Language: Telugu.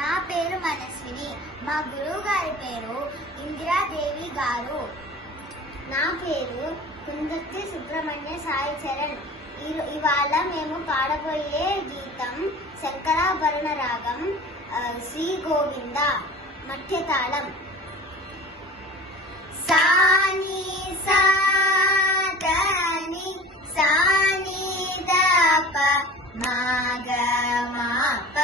నా పేరు మనస్విని. మా గురువు గారి పేరు ఇందిరాదేవి గారు. నా పేరు కుందర్తి సుబ్రహ్మణ్య సాయి చరణ్. ఇవాళ మేము పాడబోయే గీతం శంకరాభరణ రాగం శ్రీ గోవింద మధ్యతాళం. సాని సాని సాని దప మాగ మాప